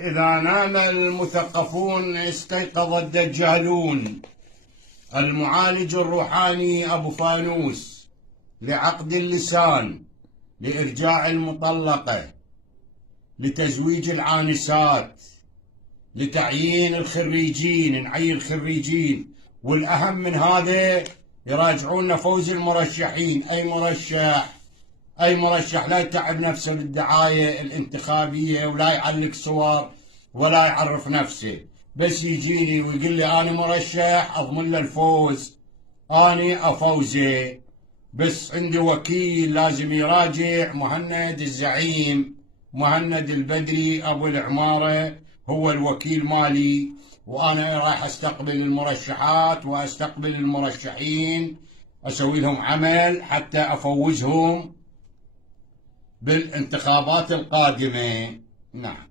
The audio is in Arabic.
إذا نام المثقفون استيقظ الدجالون. المعالج الروحاني أبو فانوس لعقد اللسان، لإرجاع المطلقة، لتزويج العانسات، لتعيين الخريجين، نعين الخريجين، والأهم من هذا يراجعون فوز المرشحين. أي مرشح لا يتعب نفسه بالدعاية الانتخابية ولا يعلق صور ولا يعرف نفسه، بس يجيني ويقول لي أنا مرشح أضمن له الفوز، أنا أفوزه. بس عندي وكيل لازم يراجع، مهند الزعيم مهند البدري أبو العمارة هو الوكيل مالي، وأنا رايح أستقبل المرشحات وأستقبل المرشحين، أسوي لهم عمل حتى أفوزهم بالانتخابات القادمة. نعم.